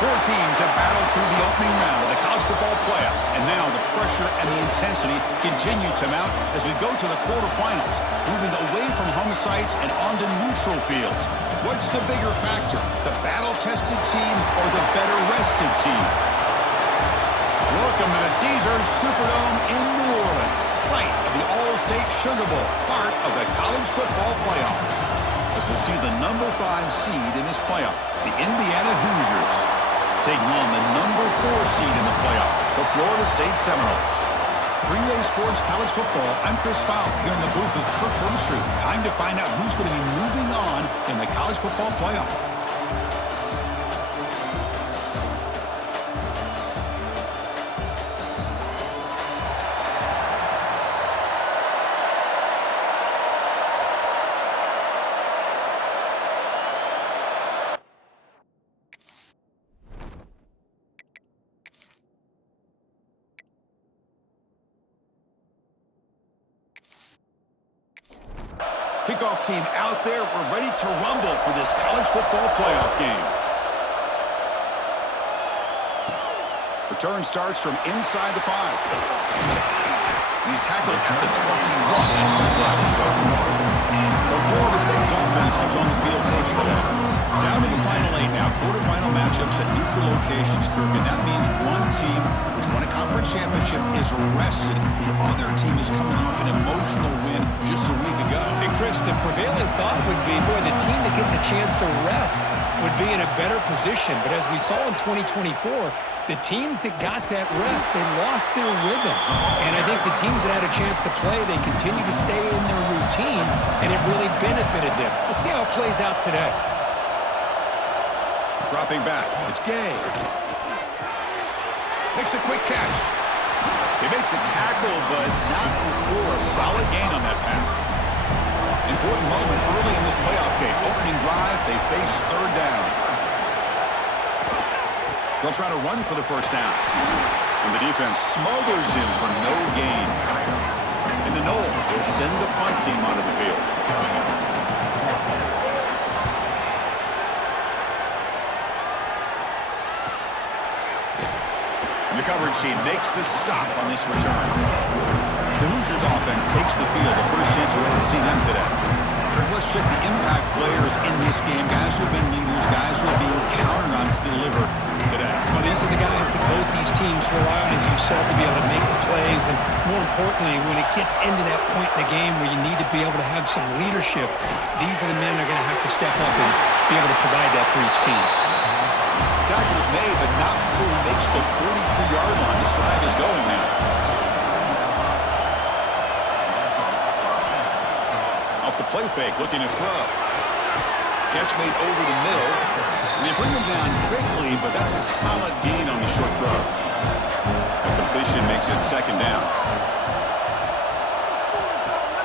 Four teams have battled through the opening round of the college football playoff, and now the pressure and the intensity continue to mount as we go to the quarterfinals, moving away from home sites and onto neutral fields. What's the bigger factor, the battle-tested team or the better-rested team? Welcome to the Caesars Superdome in New Orleans, site of the All-State Sugar Bowl, part of the college football playoff. As we'll see the number 5 seed in this playoff, the Indiana Hoosiers, taking on the number 4 seed in the playoff, the Florida State Seminoles. 3A Sports College Football, I'm Chris Fowler here in the booth with Kirk Hermstreet. Time to find out who's going to be moving on in the college football playoff. Kickoff team out there. We're ready to rumble for this college football playoff game. Return starts from inside the 5. He's tackled at the 21. That's where the drive will start. So Florida State's offense comes on the field first today. Down to the final 8 now. Quarterfinal matchups at neutral locations, Kirk. And that means one team which won a conference championship is rested. The other team is coming off an emotional win just a week ago. And Chris, the prevailing thought would be, boy, the team that gets a chance to rest would be in a better position. But as we saw in 2024, the teams that got that rest, they lost their rhythm. And I think the teams that had a chance to play, they continue to stay in their routine, and it really benefited them. Let's see how it plays out today. Dropping back, it's Gay. Makes a quick catch. They make the tackle, but not before a solid gain on that pass. Important moment early in this playoff game. Opening drive, they face third down. They'll try to run for the first down. And the defense smothers him for no gain. And the Noles will send the punt team onto the field. And the coverage team makes the stop on this return. The Hoosiers offense takes the field. The first chance we'll get to see them today. Let's check the impact players in this game. Guys who have been leaders, guys who are being counted on to deliver today. Well, these are the guys that both these teams rely on, as you said, to be able to make the plays. And more importantly, when it gets into that point in the game where you need to be able to have some leadership, these are the men that are going to have to step up and be able to provide that for each team. Tackle's made, but not before he makes the 43-yard line. This drive is going now. Off the play fake, looking to throw. Catch made over the middle. And they bring him down quickly, but that's a solid gain on the short throw. A completion makes it second down.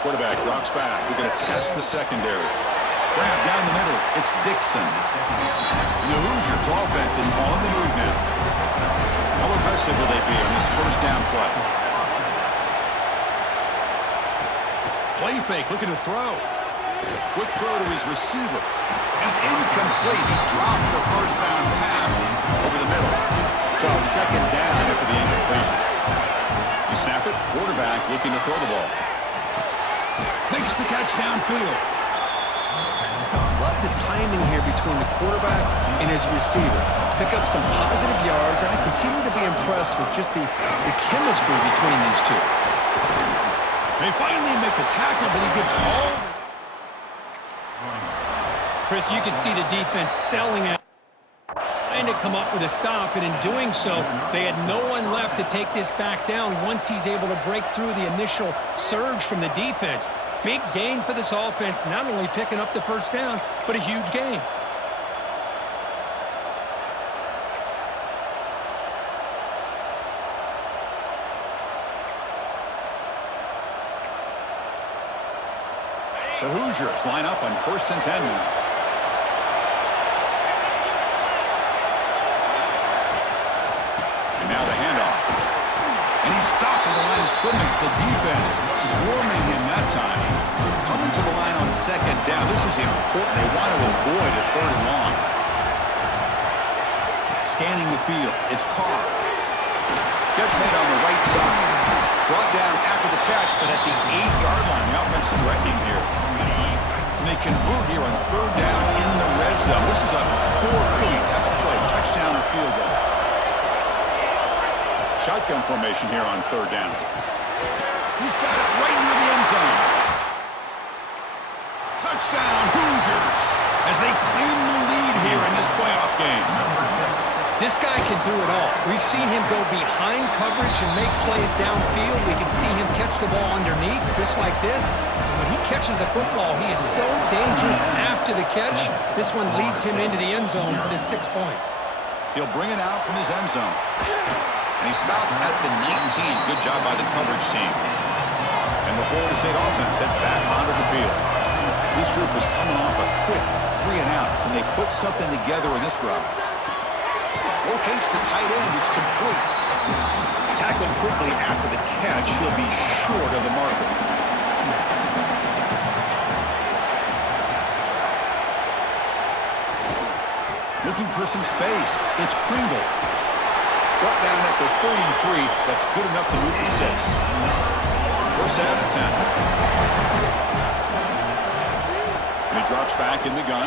Quarterback drops back. We're going to test the secondary. Grab down the middle. It's Dixon. And the Hoosiers offense is on the move now. How aggressive will they be on this first down play? Play fake, looking to throw. Quick throw to his receiver. And it's incomplete. He dropped the first down pass over the middle. So second down after the incompletion. You snap it, quarterback looking to throw the ball. Makes the catch downfield. Love the timing here between the quarterback and his receiver. Pick up some positive yards, and I continue to be impressed with just the chemistry between these two. They finally make the tackle, but he gets all. Chris, you can see the defense selling out, trying to come up with a stop, and in doing so, they had no one left to take this back down once he's able to break through the initial surge from the defense. Big gain for this offense, not only picking up the first down, but a huge gain. The Hoosiers line up on 1st and 10 now. And now the handoff. And he's stopped at the line of scrimmage. The defense swarming him that time. Coming to the line on second down. This is important. They want to avoid a third and long. scanning the field. It's Carr. Catch made on the right side. Brought down after the catch, but at the 8-yard line. The offense threatening here. And they convert here on third down in the red zone. This is a 4-point type of play. Touchdown or field goal. Shotgun formation here on third down. He's got it right near the end zone. Touchdown, Hoosiers, as they claim the lead here in this playoff game. This guy can do it all. We've seen him go behind coverage and make plays downfield. We can see him catch the ball underneath, just like this. And when he catches a football, he is so dangerous after the catch. This one leads him into the end zone for the 6 points. He'll bring it out from his end zone. And he stopped at the 19. Good job by the coverage team. And the Florida State offense heads back onto the field. This group is coming off a quick 3-and-out. Can they put something together in this drive? Locates the tight end. It's complete. Tackled quickly after the catch. He'll be short of the marker. Looking for some space. It's Pringle. Brought down at the 33. That's good enough to move the sticks. First down and 10. And he drops back in the gun.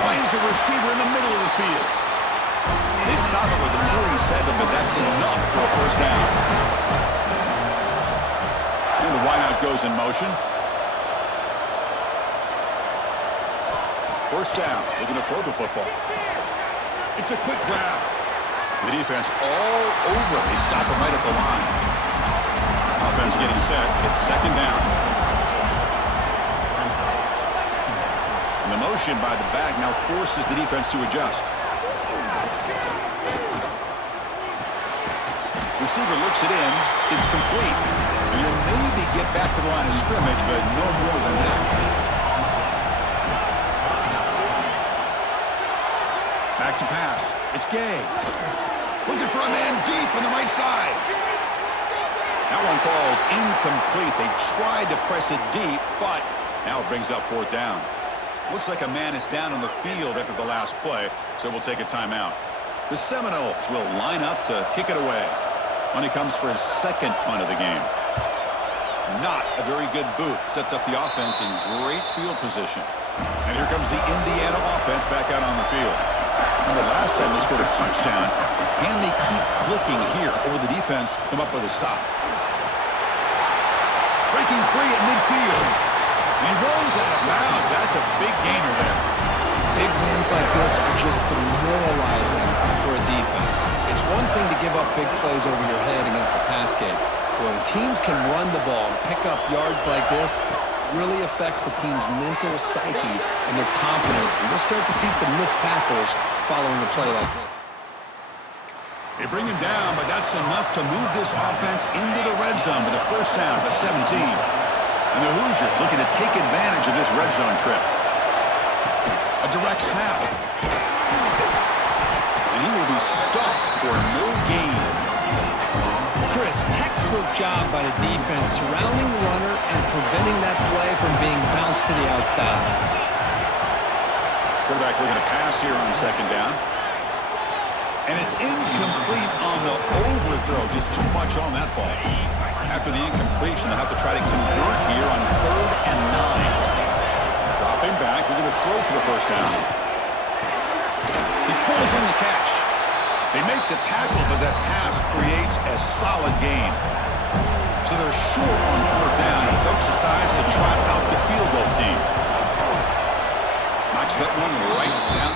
Finds a receiver in the middle of the field. They stop it with the 47, but that's enough for a first down. And the wideout goes in motion. First down, looking to throw the football. It's a quick grab. The defense all over it. They stop him right at the line. Offense getting set. It's second down. And the motion by the back now forces the defense to adjust. Receiver looks it in. It's complete. And you'll maybe get back to the line of scrimmage, but no more than that. Back to pass. It's Gay. Looking for a man deep on the right side. That one falls incomplete. They tried to press it deep, but now it brings up fourth down. Looks like a man is down on the field after the last play, so we'll take a timeout. The Seminoles will line up to kick it away. When he comes for his second punt of the game. Not a very good boot. Sets up the offense in great field position. And here comes the Indiana offense back out on the field. Remember last time they scored a touchdown. Can they keep clicking here, or will the defense come up with a stop? Breaking free at midfield. And he runs out of bounds. That's a big gainer there. Big wins like this are just demoralizing for a defense. It's one thing to give up big plays over your head against the pass game. But when teams can run the ball and pick up yards like this, it really affects the team's mental psyche and their confidence. And we'll start to see some missed tackles following a play like this. They bring him down, but that's enough to move this offense into the red zone with a first down at the 17. And the Hoosiers looking to take advantage of this red zone trip. A direct snap. And he will be stuffed for no gain. Chris, textbook job by the defense surrounding the runner and preventing that play from being bounced to the outside. Quarterback looking to pass here on second down. And it's incomplete on the overthrow. Just too much on that ball. After the incompletion, they'll have to try to convert here on 3rd and 9. Dropping back, we're going to throw for the first down. He pulls in the catch. They make the tackle, but that pass creates a solid gain. So they're short on 4th down, and the coach decides to trot out the field goal team. Knocks that one right down.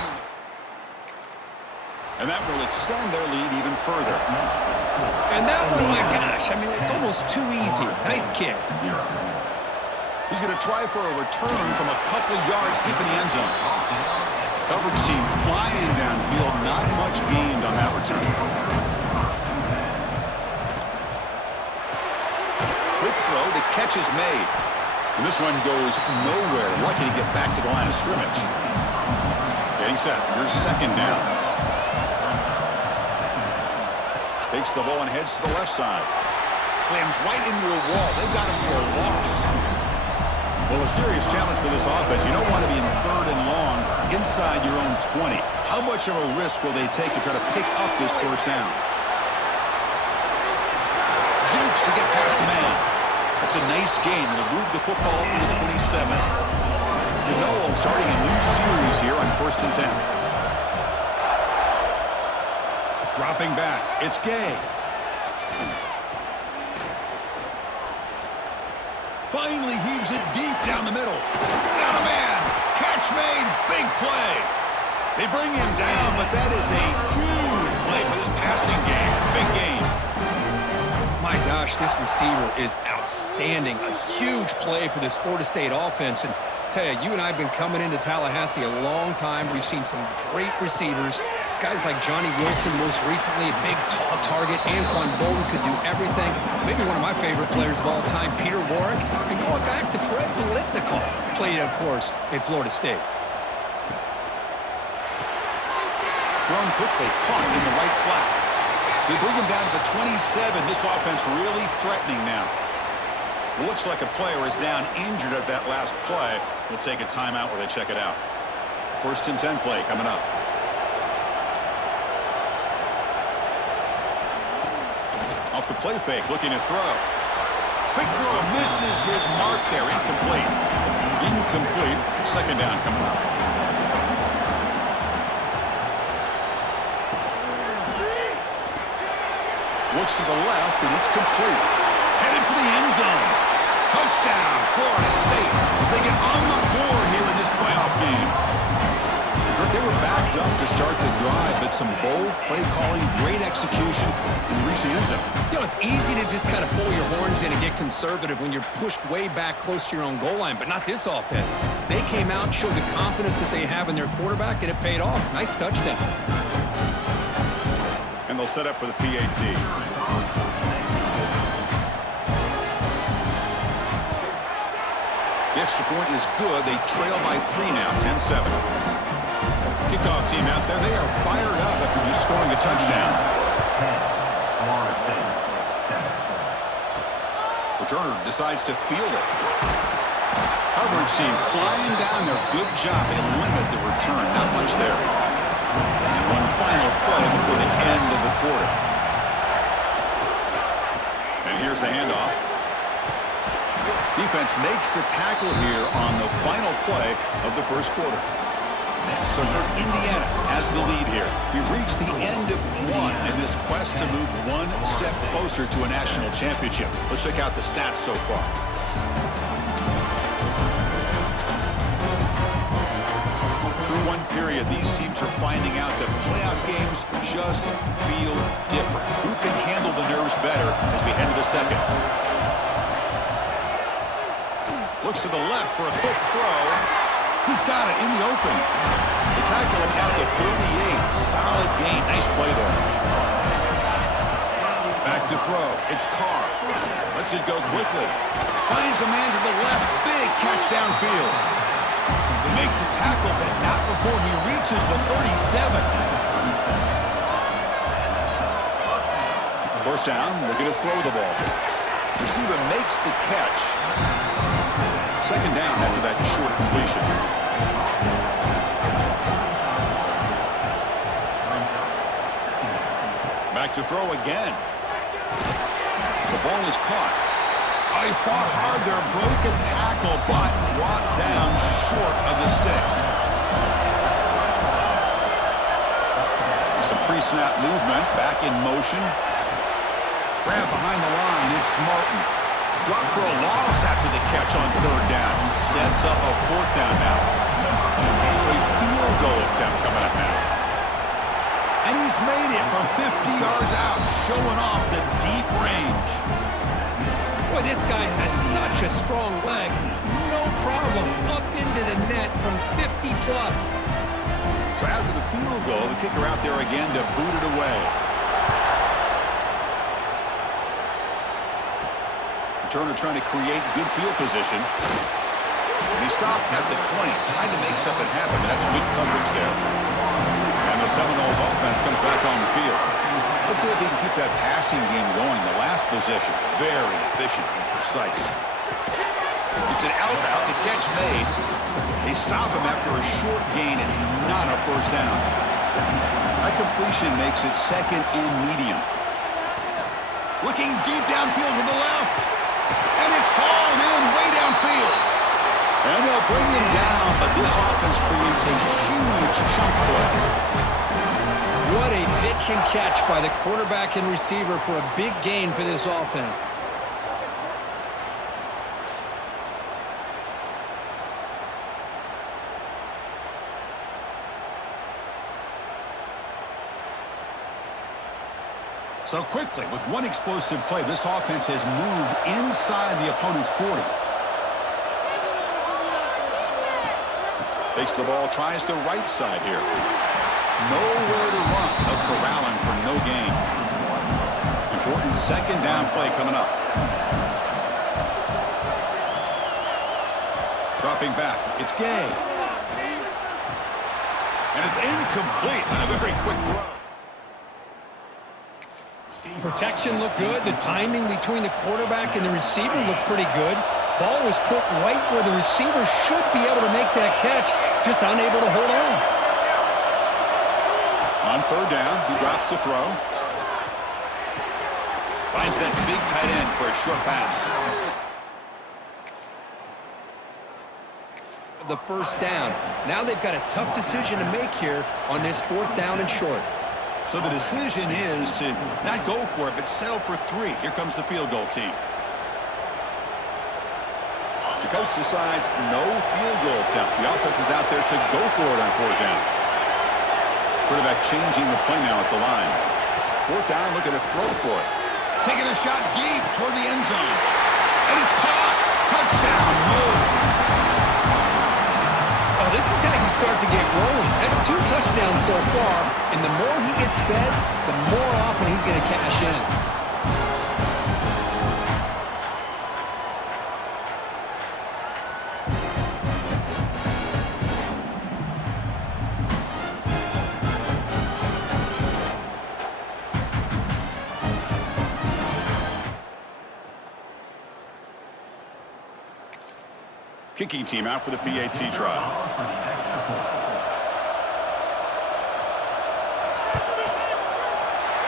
And that will extend their lead even further. And that one, my gosh, I mean, it's almost too easy. Nice kick. He's going to try for a return from a couple of yards deep in the end zone. Coverage team flying downfield. Not much gained on that return. Quick throw. The catch is made. And this one goes nowhere. Lucky to get back to the line of scrimmage. Getting set. Here's second down. Takes the ball and heads to the left side. Slams right into a wall. They've got him for a loss. Well, a serious challenge for this offense. You don't want to be in 3rd and long inside your own 20. How much of a risk will they take to try to pick up this first down? Jukes to get past the man. That's a nice gain. It'll move the football up to the 27. I'm starting a new series here on 1st and 10. Dropping back. It's Gay. Finally heaves it deep down the middle. Got a man. Catch made. Big play. They bring him down, but that is a huge play for this passing game. Big game. My gosh, this receiver is outstanding. A huge play for this Florida State offense. And tell you, you and I have been coming into Tallahassee a long time. We've seen some great receivers. Guys like Johnny Wilson, most recently, a big, tall target. Anquan Bolden could do everything. Maybe one of my favorite players of all time, Peter Warwick. And going back to Fred Biletnikoff, played, of course, at Florida State. Thrown quickly, caught in the right flat. They bring him down to the 27. This offense really threatening now. It looks like a player is down injured at that last play. We'll take a timeout where they check it out. 1st and 10 play coming up. Off the play fake, looking to throw. Quick throw, misses his mark there. Incomplete. Incomplete. 2nd down coming up. Looks to the left, and it's complete. Headed for the end zone. Touchdown, Florida State, as they get on the board here in this playoff game. They were backed up to start the drive, but some bold play calling, great execution, and reach the end zone. You know, it's easy to just kind of pull your horns in and get conservative when you're pushed way back close to your own goal line, but not this offense. They came out and showed the confidence that they have in their quarterback, and it paid off. Nice touchdown. And they'll set up for the PAT. The extra point is good. They trail by 3 now, 10-7. Kickoff team out there. They are fired up after just scoring a touchdown. Returner decides to field it. Coverage team flying down there. Good job. They limit the return. Not much there. And one final play before the end of the quarter. And here's the handoff. Defense makes the tackle here on the final play of the first quarter. So Indiana has the lead here. We've reached the end of one in this quest to move one step closer to a national championship. Let's check out the stats so far. Through one period, these teams are finding out that playoff games just feel different. Who can handle the nerves better as we head to the second? Looks to the left for a quick throw. He's got it in the open. They tackle him at the 38. Solid gain. Nice play there. Back to throw. It's Carr. Lets it go quickly. Finds a man to the left. Big catch downfield. They make the tackle, but not before he reaches the 37. First down. We're going to throw the ball. Receiver makes the catch. 2nd down after that short completion. Back to throw again. The ball is caught. Oh, he fought hard there, broke a tackle, but brought down short of the sticks. Some pre-snap movement, back in motion. Grab behind the line, it's Martin. Drop for a loss after the catch on 3rd down. Sets up a 4th down now. It's a field goal attempt coming up now. And he's made it from 50 yards out, showing off the deep range. Boy, this guy has such a strong leg. No problem. Up into the net from 50 plus. So after the field goal, the kicker out there again to boot it away. Turner trying to create good field position. And he stopped at the 20, trying to make something happen. That's good coverage there. And the Seminoles offense comes back on the field. Let's see if they can keep that passing game going. The last possession, very efficient and precise. It's an out route, the catch made. They stop him after a short gain. It's not a first down. That completion makes it second and medium. Looking deep downfield to the left. And it's hauled in way downfield. And they'll bring him down, but this offense creates a huge chunk play. What a pitch and catch by the quarterback and receiver for a big gain for this offense. So quickly, with one explosive play, this offense has moved inside the opponent's 40. Takes the ball, tries the right side here. Nowhere to run. They'll corral him for no gain. Important second down play coming up. Dropping back. It's Gay. And it's incomplete on a very quick throw. Protection looked good. The timing between the quarterback and the receiver looked pretty good. Ball was put right where the receiver should be able to make that catch, just unable to hold on. On third down, he drops to throw. Finds that big tight end for a short pass. The first down. Now they've got a tough decision to make here on this fourth down and short. So the decision is to not go for it, but settle for 3. Here comes the field goal team. The coach decides no field goal attempt. The offense is out there to go for it on fourth down. Quarterback changing the play now at the line. Fourth down, look at a throw for it. Taking a shot deep toward the end zone. And it's caught. Touchdown, Moles. Oh, this is how you start to get rolling. That's 2 touchdowns so far, and the more he gets fed, the more often he's going to cash in. Kicking team out for the PAT trial.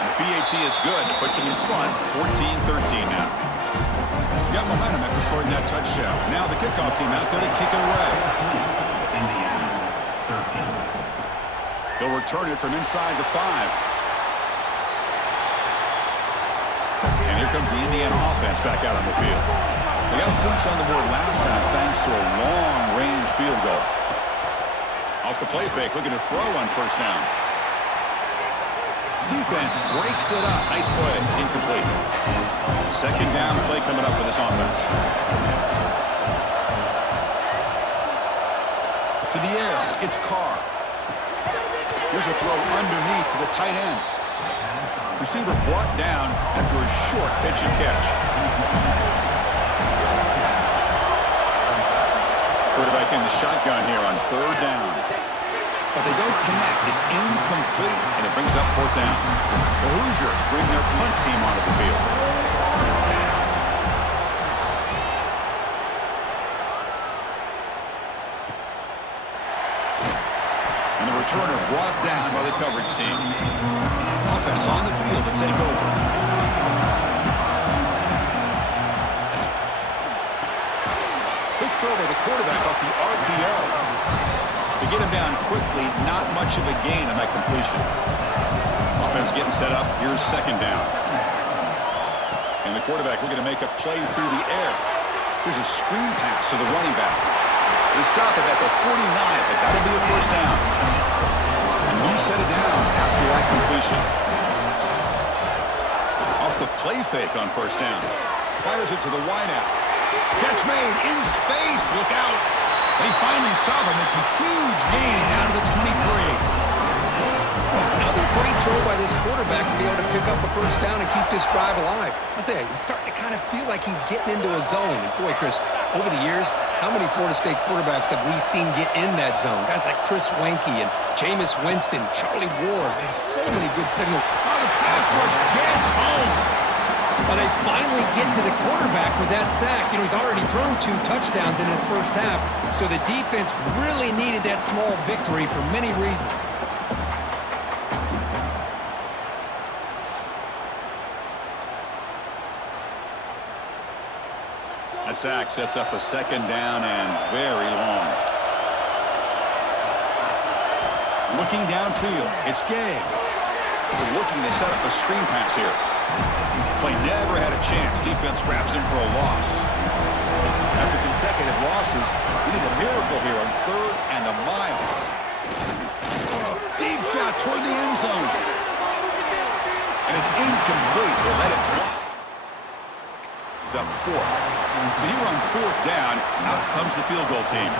And the PAT is good. Puts them in front, 14-13 now. Got momentum after scoring that touchdown. Now the kickoff team out there to kick it away. He'll return it from inside the 5. And here comes the Indiana offense back out on the field. They got points on the board last time thanks to a long-range field goal. Off the play fake, looking to throw on first down. Defense breaks it up. Nice play. Incomplete. Second down play coming up for this offense. To the air. It's Carr. Here's a throw underneath to the tight end. Receiver brought down after a short pitch and catch. Quarterback in the shotgun here on third down. But they don't connect. It's incomplete, and it brings up fourth down. The Hoosiers bring their punt team onto the field. And the returner brought down by the coverage team. Offense on the field to take over. Quick throw by the quarterback off the RPO. To get him down quickly, not much of a gain on that completion. Offense getting set up. Here's second down. And the quarterback looking to make a play through the air. Here's a screen pass to the running back. They stop it at the 49, but that'll be a first down. And one set of downs after that completion. Off the play fake on first down. Fires it to the wideout. Catch made in space. Look out. They finally stop him. It's a huge gain down to the 23. Another great throw by this quarterback to be able to pick up a first down and keep this drive alive. But there, he's starting to kind of feel like he's getting into a zone. And boy, Chris, over the years, how many Florida State quarterbacks have we seen get in that zone? Guys like Chris Wenke and Jameis Winston, Charlie Ward. Man, so many good signals. Oh, the pass rush gets home. Well, they finally get to the quarterback with that sack. You know, he's already thrown 2 touchdowns in his first half, so the defense really needed that small victory for many reasons. That sack sets up a second down and very long. Looking downfield, it's Gay. They're looking to set up a screen pass here. Play never had a chance. Defense grabs him for a loss. After consecutive losses, we need a miracle here on 3rd and a mile. Deep shot toward the end zone. And it's incomplete. They let it fly. It's up 4th. So here on 4th down, out comes the field goal team.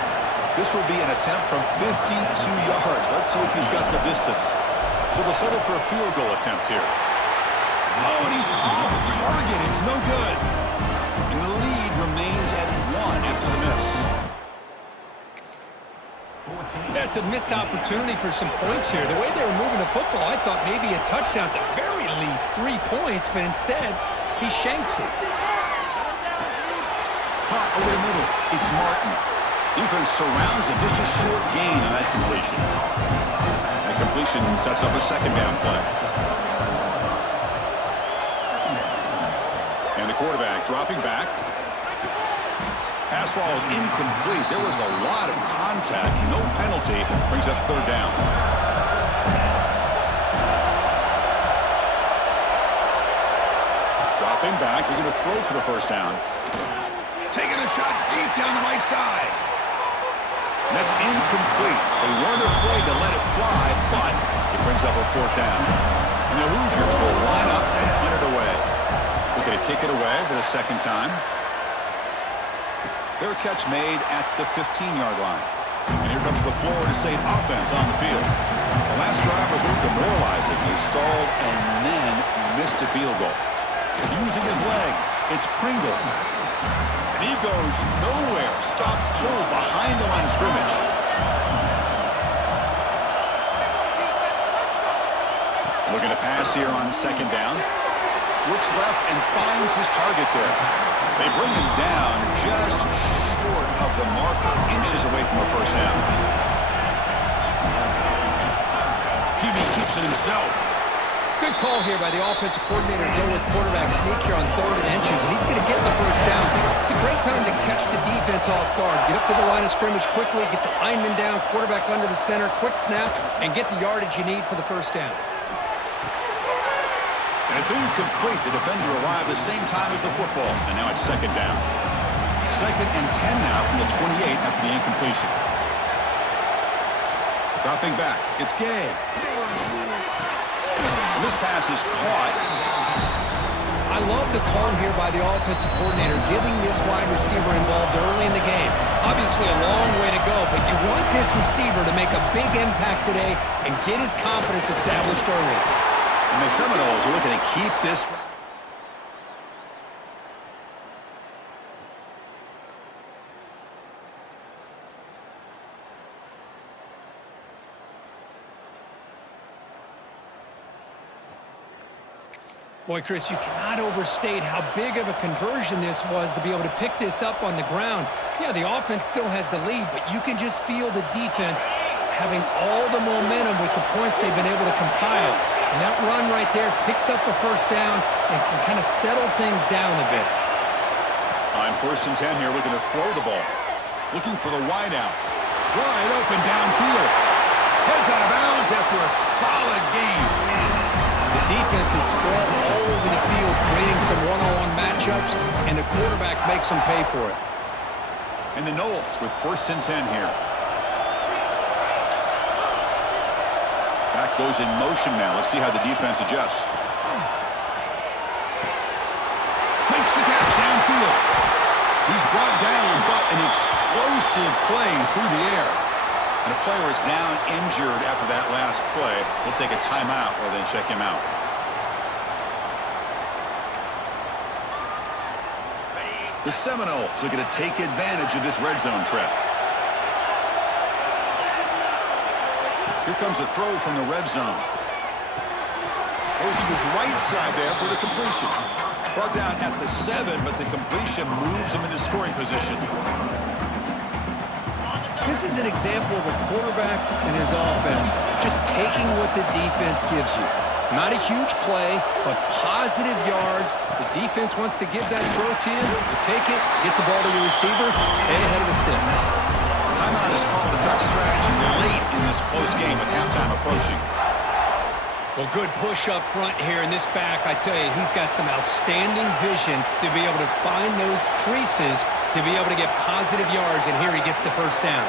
This will be an attempt from 52 yards. Let's see if he's got the distance. So they'll settle for a field goal attempt here. Oh, and he's off target. It's no good. And the lead remains at 1 after the miss. That's a missed opportunity for some points here. The way they were moving the football, I thought maybe a touchdown, at the very least 3 points, but instead, he shanks it. Hot over the middle. It's Martin. Defense surrounds him. Just a short gain on that completion. That completion sets up a second down play. And the quarterback dropping back. Pass ball is incomplete. There was a lot of contact. No penalty. Brings up 3rd down. Dropping back. They're going to throw for the first down. Taking a shot deep down the right side. And that's incomplete. They weren't afraid to let it fly, but it brings up a 4th down. And the Hoosiers will line up to punt it away. We're going to kick it away for the second time. Fair catch made at the 15-yard line. And here comes the Florida State offense on the field. The last drive was a little demoralizing. They stalled and then missed a field goal. Using his legs, it's Pringle. And he goes nowhere. Stop cold behind the line of scrimmage. Looking to pass here on 2nd down. Looks left and finds his target there. They bring him down just short of the marker, inches away from a first down. Hebe keeps it himself. Good call here by the offensive coordinator to go with quarterback sneak here on 3rd and inches, and he's going to get the first down. It's a great time to catch the defense off guard. Get up to the line of scrimmage quickly, get the lineman down, quarterback under the center, quick snap, and get the yardage you need for the first down. And it's incomplete. The defender arrived the same time as the football, and now it's 2nd down. 2nd and 10 now from the 28 after the incompletion. Dropping back, it's Gay. And this pass is caught. I love the call here by the offensive coordinator, giving this wide receiver involved early in the game. Obviously a long way to go, but you want this receiver to make a big impact today and get his confidence established early. And the Seminoles are looking to keep this. Boy, Chris, you cannot overstate how big of a conversion this was to be able to pick this up on the ground. Yeah, the offense still has the lead, but you can just feel the defense having all the momentum with the points they've been able to compile. And that run right there picks up a first down and can kind of settle things down a bit. On 1st and 10 here, looking to throw the ball. Looking for the wideout. Wide open downfield. Heads out of bounds after a solid game. The defense is spread all over the field, creating some one-on-one matchups, and the quarterback makes them pay for it. And the Noles with 1st and 10 here. Back goes in motion now. Let's see how the defense adjusts. Makes the catch downfield. He's brought down, but an explosive play through the air. And a player is down injured after that last play. We'll take a timeout or then check him out. The Seminoles are going to take advantage of this red zone trip. Here comes a throw from the red zone. Goes to his right side there for the completion. Brought down at the 7, but the completion moves him into scoring position. This is an example of a quarterback and his offense just taking what the defense gives you. Not a huge play, but positive yards. The defense wants to give that throw to you. You take it, get the ball to your receiver, stay ahead of the sticks. Timeout is called a duck strategy late in this close game with halftime approaching. Well, good push up front here in this back. I tell you, he's got some outstanding vision to be able to find those creases, to be able to get positive yards, and here he gets the first down.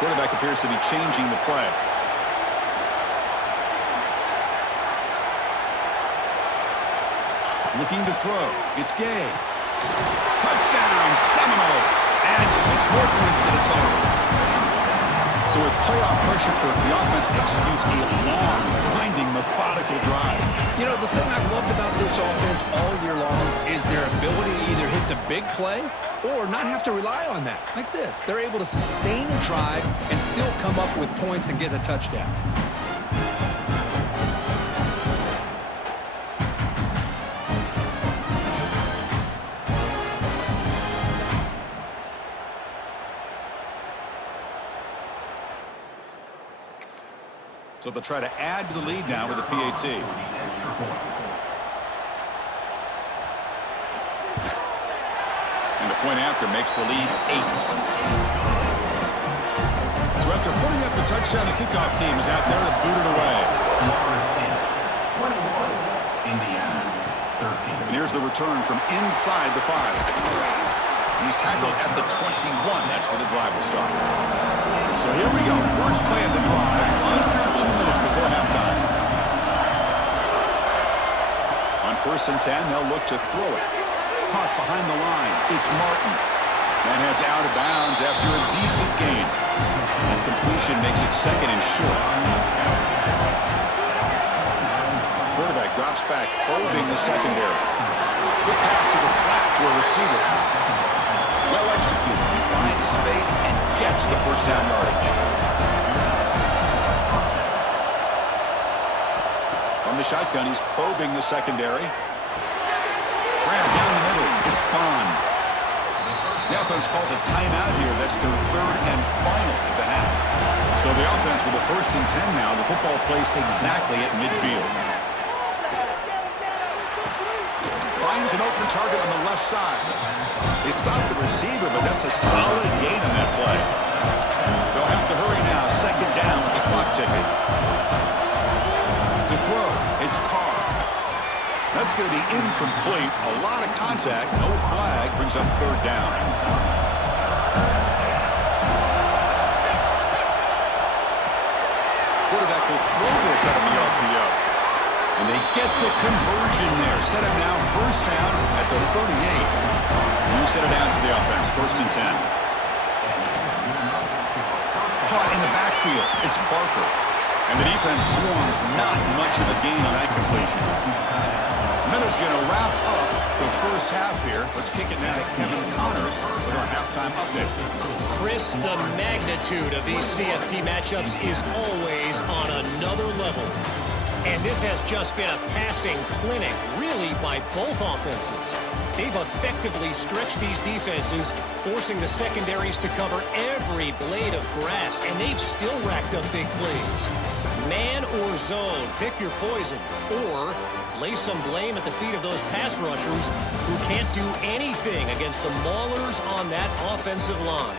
Quarterback appears to be changing the play. Looking to throw. It's Gay. Touchdown, Seminoles. And 6 more points to the total. So with playoff pressure, the offense executes a long, grinding, methodical drive. You know, the thing I've loved about this offense all year long is their ability to either hit the big play or not have to rely on that. Like this. They're able to sustain a drive and still come up with points and get a touchdown. So they'll try to add to the lead now with a PAT. And the point after makes the lead 8. So after putting up the touchdown, the kickoff team is out there to boot it away. 21, Indiana, 13. And here's the return from inside the 5. He's tackled at the 21. That's where the drive will start. So here we go. First play of the drive, under 2 minutes before halftime. On 1st and 10, they'll look to throw it. Caught behind the line. It's Martin. And heads out of bounds after a decent gain. And completion makes it 2nd and short. Quarterback drops back, holding the secondary. Good pass to the flat to a receiver. Well executed. He finds space and gets the first down yardage. From the shotgun, he's probing the secondary. Fran down the middle. It's Bond. The offense calls a timeout here. That's their 3rd and final of the half. So the offense with a 1st and 10 now. The football placed exactly at midfield. Finds an open target on the left side. They stop the receiver, but that's a solid gain on that play. They'll have to hurry now. 2nd down with the clock ticking. To throw, it's Carr. That's going to be incomplete. A lot of contact. No flag. Brings up 3rd down. Quarterback will throw this out of the RPO. And they get the conversion there. Set him now 1st down at the 38. You set it down to the offense. 1st and 10. Caught in the backfield. It's Barker. And the defense swarms. Not much of a gain on that completion. Miller's going to wrap up the first half here. Let's kick it now to Kevin Connors with our halftime update. Chris, the magnitude of these CFP matchups is always on another level. And this has just been a passing clinic, really, by both offenses. They've effectively stretched these defenses, forcing the secondaries to cover every blade of grass, and they've still racked up big plays. Man or zone, pick your poison, or lay some blame at the feet of those pass rushers who can't do anything against the maulers on that offensive line.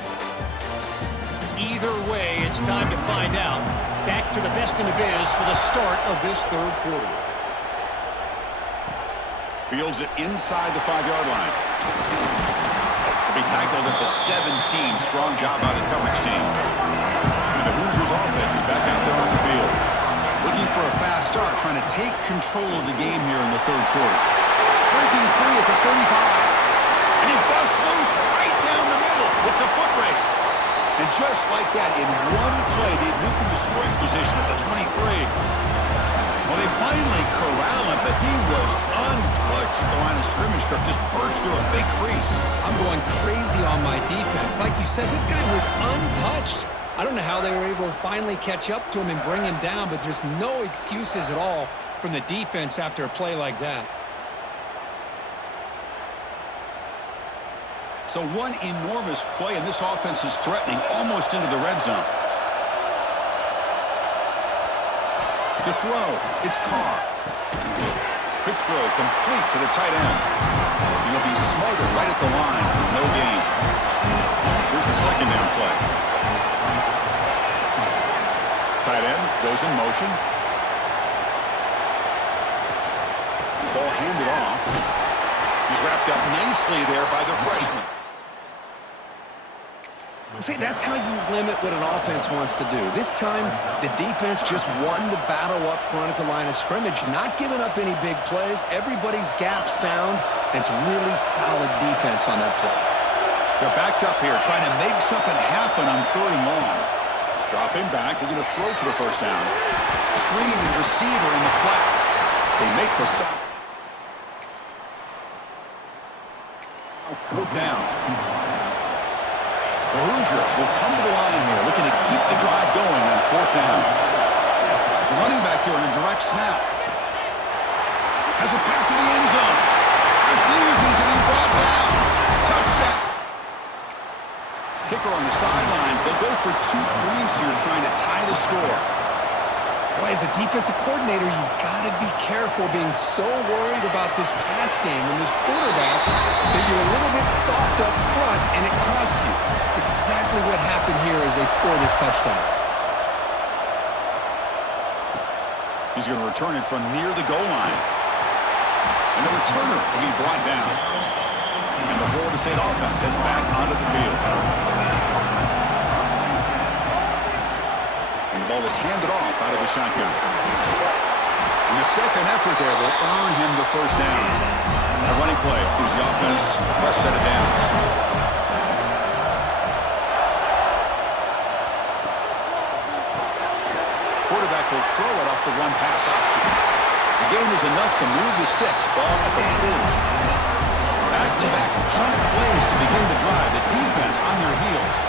Either way, it's time to find out. Back to the best in the biz for the start of this 3rd quarter. Fields it inside the 5-yard line. He'll be tackled at the 17. Strong job by the coverage team. And the Hoosiers offense is back out there on the field. Looking for a fast start, trying to take control of the game here in the 3rd quarter. Breaking free at the 35. And he busts loose right down the middle. It's a foot race. And just like that, in one play, they moved into scoring position at the 23. Well, they finally corral him, but he was untouched at the line of scrimmage. Kirk just burst through a big crease. I'm going crazy on my defense. Like you said, this guy was untouched. I don't know how they were able to finally catch up to him and bring him down, but there's no excuses at all from the defense after a play like that. So one enormous play, and this offense is threatening almost into the red zone. To throw, it's Carr. Quick throw, complete to the tight end. He'll be smothered right at the line for no gain. Here's the second down play. Tight end goes in motion. Ball handed off. He's wrapped up nicely there by the freshman. See, that's how you limit what an offense wants to do. This time, the defense just won the battle up front at the line of scrimmage, not giving up any big plays. Everybody's gap sound. It's really solid defense on that play. They're backed up here, trying to make something happen on 3rd and long. Dropping back, they're going to throw for the first down. Screen to the receiver in the flat. They make the stop. 4th down. The Hoosiers will come to the line here, looking to keep the drive going on 4th down. The running back here in a direct snap. Has a pass to the end zone. Refusing to be brought down. Touchdown. Kicker on the sidelines. They'll go for 2 points here, trying to tie the score. Boy, as a defensive coordinator, you've got to be careful being so worried about this pass game and this quarterback that you're a little bit soft up front, and it costs you. It's exactly what happened here as they score this touchdown. He's going to return it from near the goal line. And the returner will be brought down. And the Florida State offense heads back onto the field. And the ball is handed off out of the shotgun. And the second effort there will earn him the first down. A running play gives the offense a fresh set of downs. Quarterback will throw it off the run-pass option. The game is enough to move the sticks. Ball at the 40. Back-to-back chunk plays to begin the drive. The defense on their heels.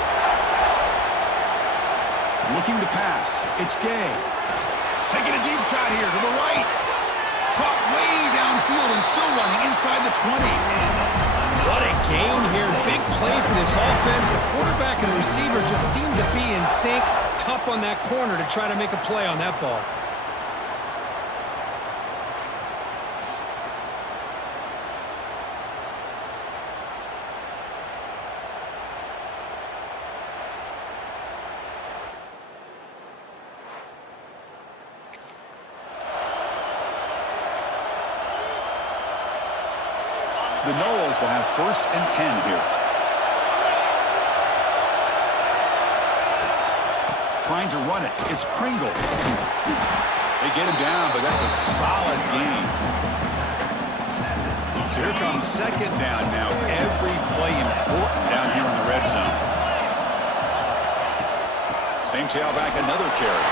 Looking to pass. It's Gay. Taking a deep shot here to the right. Caught way downfield and still running inside the 20. What a gain here. Big play for this offense. The quarterback and receiver just seem to be in sync. Tough on that corner to try to make a play on that ball. The Noles will have 1st and 10 here. Trying to run it. It's Pringle. They get him down, but that's a solid gain. So here comes 2nd down now. Every play important down here in the red zone. Same tailback, another carry.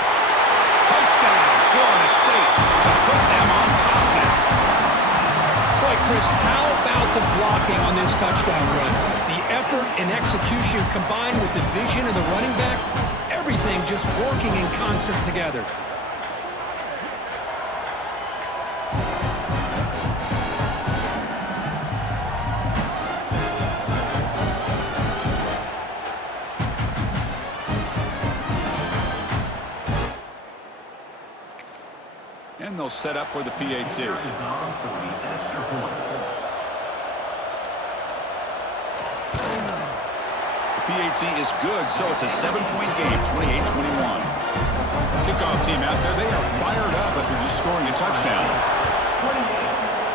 Touchdown, Florida State to put them on top now. Boy, Chris, how about the blocking on this touchdown run? The effort and execution combined with the vision of the running back, everything just working in concert together. And they'll set up for the PAT. PAT is good, so it's a 7-point game, 28-21. Kickoff team out there, they are fired up after just scoring a touchdown. 28,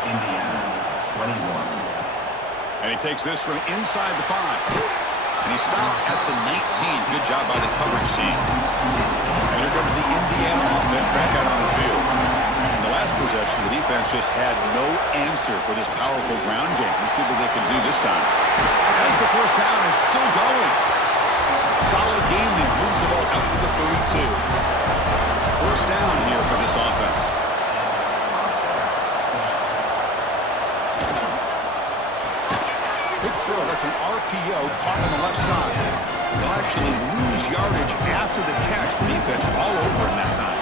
Indiana, 21. And he takes this from inside the 5. And he stopped at the 19. Good job by the coverage team. And here comes the Indiana offense back out on the field. In the last possession, the defense just had no answer for this powerful ground game. Let's see what they can do this time. As the first down is still going. Solid gain there. Moves the ball out to the 32. First down here for this offense. Big throw. That's an RPO caught on the left side. They'll actually lose yardage after the catch. The defense all over him that time.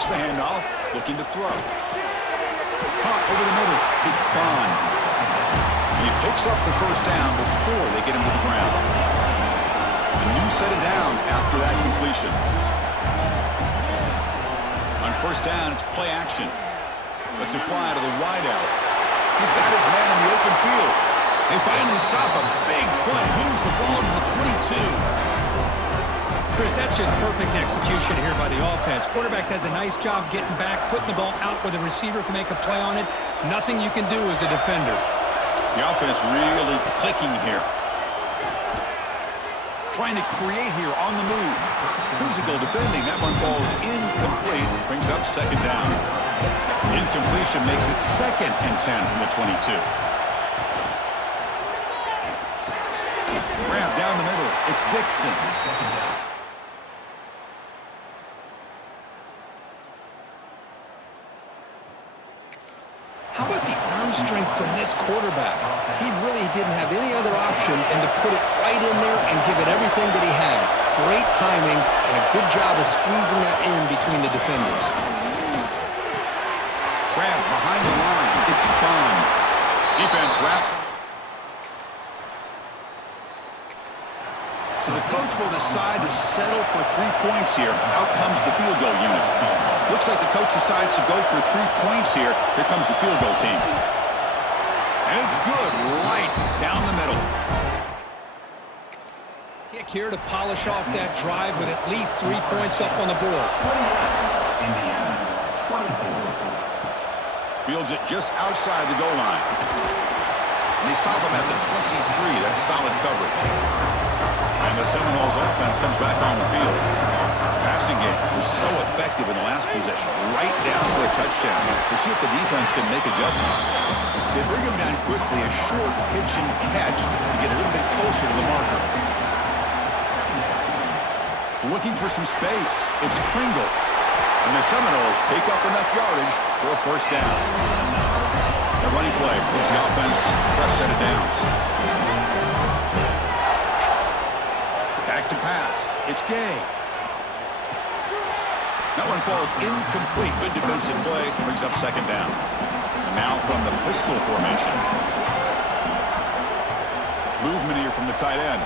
Fakes the handoff, looking to throw. Caught over the middle. It's Bond. He picks up the first down before they get him to the ground. A new set of downs after that completion. On first down, it's play action. Lets it fly to the wideout. He's got his man in the open field. They finally stop a big play. Moves the ball to the 22. Chris, that's just perfect execution here by the offense. Quarterback does a nice job getting back, putting the ball out where the receiver can make a play on it. Nothing you can do as a defender. The offense really clicking here. Trying to create here on the move. Physical defending. That one falls incomplete. Brings up second down. Incompletion makes it 2nd and 10 from the 22. Grab down the middle. It's Dixon. How about the arm strength from this quarterback? He really didn't have any other option than to put it right in there and give it everything that he had. Great timing and a good job of squeezing that in between the defenders. Grab behind the line. It's Bond. Defense wraps. So the coach will decide to settle for 3 points here. Out comes the field goal unit. Looks like the coach decides to go for 3 points here. Here comes the field goal team. And it's good, right down the middle. Kick here to polish off that drive with at least 3 points up on the board. Indiana, 24. Fields it just outside the goal line. And they stop him at the 23. That's solid coverage. And the Seminoles offense comes back on the field. Passing game was so effective in the last possession. Right down for a touchdown. We'll see if the defense can make adjustments. They bring him down quickly. A short pitch and catch to get a little bit closer to the marker. Looking for some space. It's Pringle. And the Seminoles pick up enough yardage for a first down. The running play gives the offense a fresh set of downs. Back to pass. It's Gay. That one falls incomplete. Good defensive play. Brings up second down. And now from the pistol formation. Movement here from the tight end.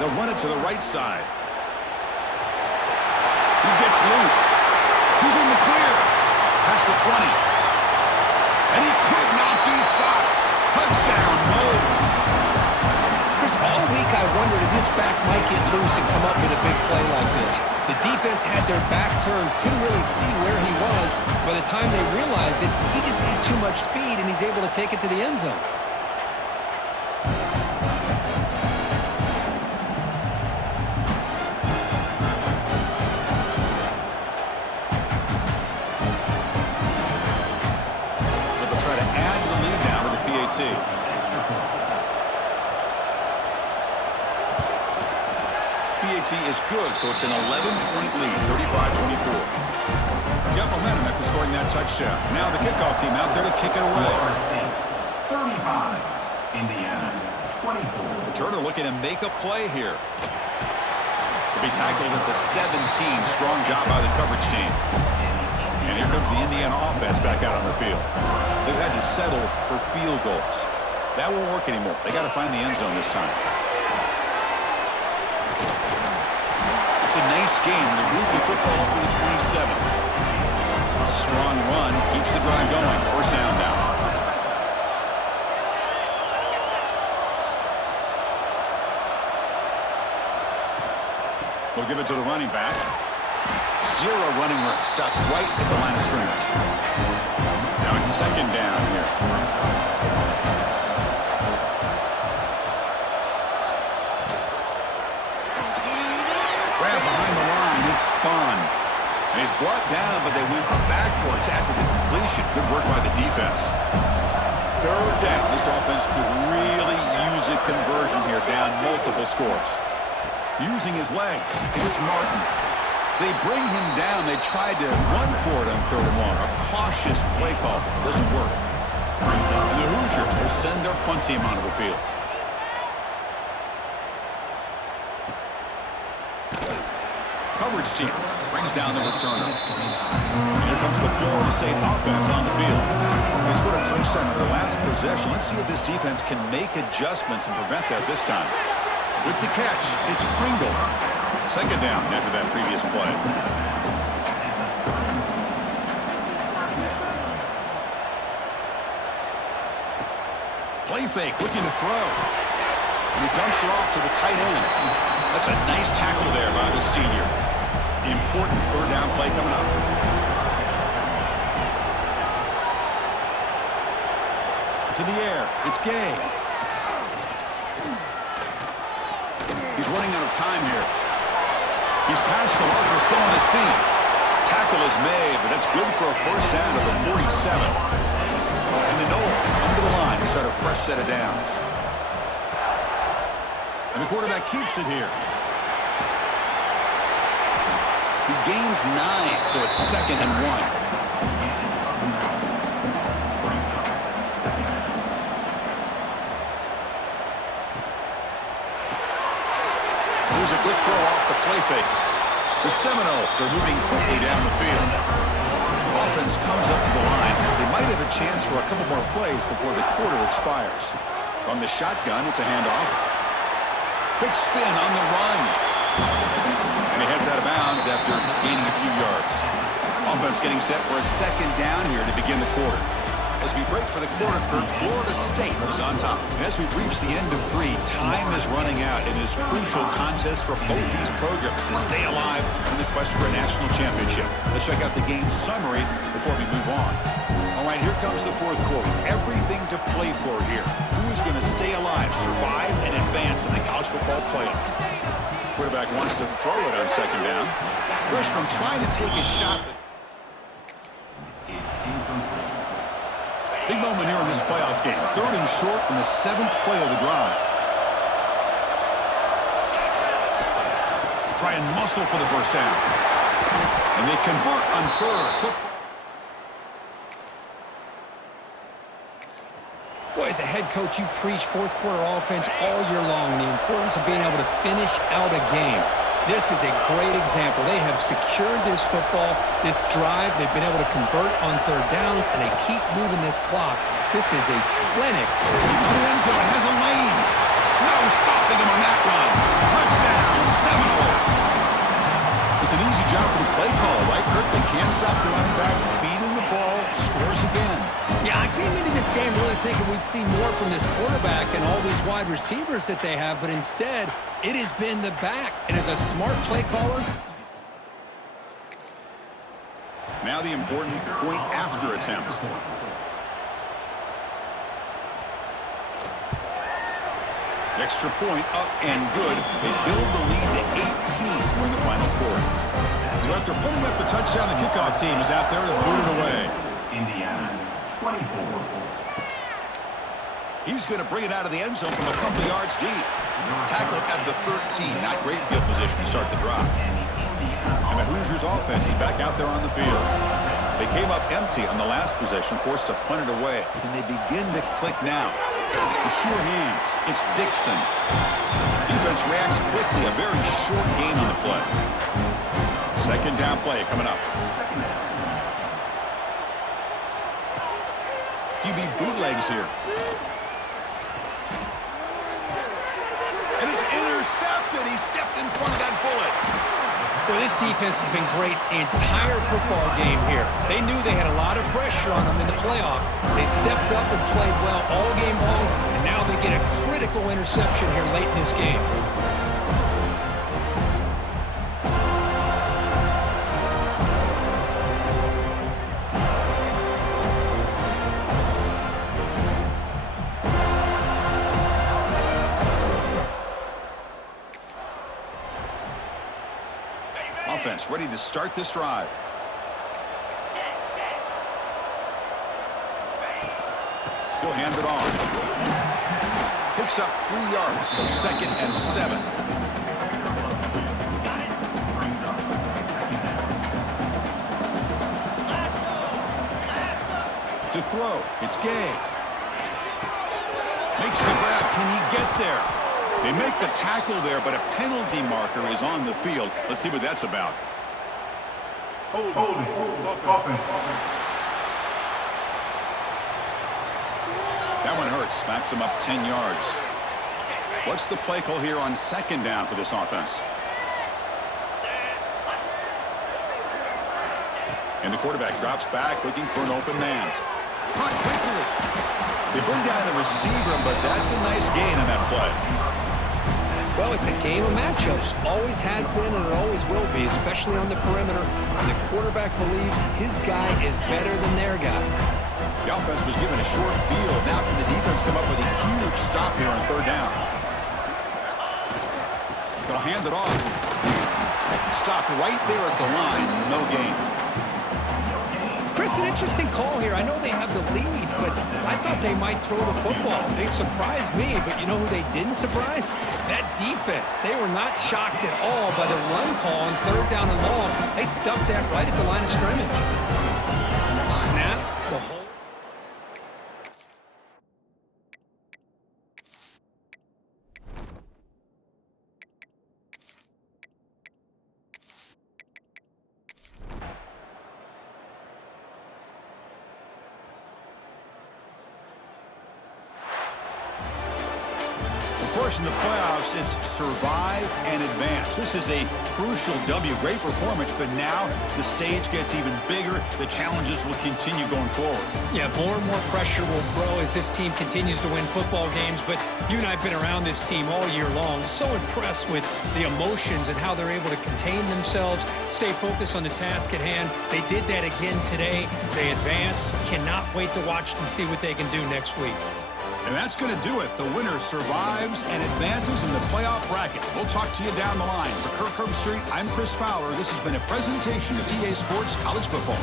They'll run it to the right side. He gets loose. He's in the clear. Past the 20. And he could not be stopped. Touchdown, Moles. Chris, all week I wondered if this back might get loose and come up with a big play like this. The defense had their back turned, couldn't really see where he was. By the time they realized it, he just had too much speed, and he's able to take it to the end zone. PAT is good, so it's an 11-point lead, 35-24. Got momentum after scoring that touchdown. Now the kickoff team out there to kick it away. 35, Indiana, 24. Turner looking to make a play here. To be tackled at the 17. Strong job by the coverage team. And here comes the Indiana offense back out on the field. They've had to settle for field goals. That won't work anymore. They got to find the end zone this time. It's a nice game. They move the football up to the 27. It's a strong run. Keeps the drive going. First down now. We'll give it to the running back. Zero running room. Stopped right at the line of scrimmage. Now it's second down here. Grab behind the line. It's Spawn. And he's brought down, but they went backwards after the completion. Good work by the defense. Third down. This offense could really use a conversion here, down multiple scores. Using his legs. It's Martin. So they bring him down. They tried to run for it on 3rd and 1. A cautious play call. Doesn't work. And the Hoosiers will send their punt team onto the field. Coverage team brings down the returner. And here comes the Florida State offense on the field. They scored a touchdown on their last possession. Let's see if this defense can make adjustments and prevent that this time. With the catch, it's Pringle. Second down after that previous play. Play fake, looking to throw. And he dumps it off to the tight end. That's a nice tackle there by the senior. Important third down play coming up. To the air, it's Gay. He's running out of time here. He's past the marker, still on his feet. Tackle is made, but that's good for a first down at the 47. And the Noles come to the line to start a fresh set of downs. And the quarterback keeps it here. He gains 9, so it's 2nd and 1. Here's a good throw off the play fake. The Seminoles are moving quickly down the field. Offense comes up to the line. They might have a chance for a couple more plays before the quarter expires. From the shotgun, it's a handoff. Quick spin on the run. And he heads out of bounds after gaining a few yards. Offense getting set for a second down here to begin the quarter. As we break for the quarter, Florida State is on top. And as we reach the end of 3, time is running out in this crucial contest for both these programs to stay alive in the quest for a national championship. Let's check out the game summary before we move on. All right, here comes the fourth quarter. Everything to play for here. Who is going to stay alive, survive, and advance in the college football playoff? Quarterback wants to throw it on second down. Freshman trying to take a shot. Big moment here in this playoff game. 3rd and short in the 7th play of the drive. Try and muscle for the first down. And they convert on 3rd. Boy, as a head coach, you preach fourth quarter offense all year long, the importance of being able to finish out a game. This is a great example. They have secured this football, this drive. They've been able to convert on 3rd downs, and they keep moving this clock. This is a clinic. To the end zone, has a lane. No stopping him on that run. Touchdown, Seminoles. It's an easy job for the play caller, right, Kirk? They can't stop the running back, feeding the ball, scores again. Yeah, I came into this game really thinking we'd see more from this quarterback and all these wide receivers that they have, but instead, it has been the back. And as a smart play caller, now the important point after attempt. Extra point up and good. They build the lead to 18 during the final quarter. So after putting up the touchdown, the kickoff team is out there to boot it away. Indiana, 24. He's going to bring it out of the end zone from a couple yards deep. Tackle at the 13. Not great field position to start the drive. And the Hoosiers offense is back out there on the field. They came up empty on the last possession, forced to punt it away. And they begin to click now. The sure hands. It's Dixon. Defense reacts quickly. A very short game on the play. Second down play coming up. QB bootlegs here. And it's intercepted. He stepped in front of that bullet. well, this defense has been great the entire football game here. They knew they had a lot of pressure on them in the playoff. They stepped up and played well all game long, and now they get a critical interception here late in this game. Offense ready to start this drive. He'll hand it off. Picks up 3 yards, so 2nd and 7. To throw, it's Gay. Makes the grab. Can he get there? They make the tackle there, but a penalty marker is on the field. Let's see what that's about. Holding. Offense. That one hurts. Backs him up 10 yards. What's the play call here on second down for this offense? And the quarterback drops back looking for an open man. Caught quickly. They bring down the receiver, but that's a nice gain on that play. Well, it's a game of matchups. Always has been and it always will be, especially on the perimeter. And the quarterback believes his guy is better than their guy. The offense was given a short field. Now can the defense come up with a huge stop here on third down? They'll hand it off. Stopped right there at the line. No gain. Chris, an interesting call here. I know they have the lead, but I thought they might throw the football. They surprised me, but you know who they didn't surprise? That defense. They were not shocked at all by the run call on third down and long. They stuffed that right at the line of scrimmage. Snap, the whole... Of course, in the playoffs, it's survive and advance. This is a crucial W. Great performance, but now the stage gets even bigger. The challenges will continue going forward. Yeah, more and more pressure will grow as this team continues to win football games, but you and I have been around this team all year long. So impressed with the emotions and how they're able to contain themselves, stay focused on the task at hand. They did that again today. They advance. Cannot wait to watch and see what they can do next week. And that's going to do it. The winner survives and advances in the playoff bracket. We'll talk to you down the line. For Kirk Herbstreit, I'm Chris Fowler. This has been a presentation of EA Sports College Football.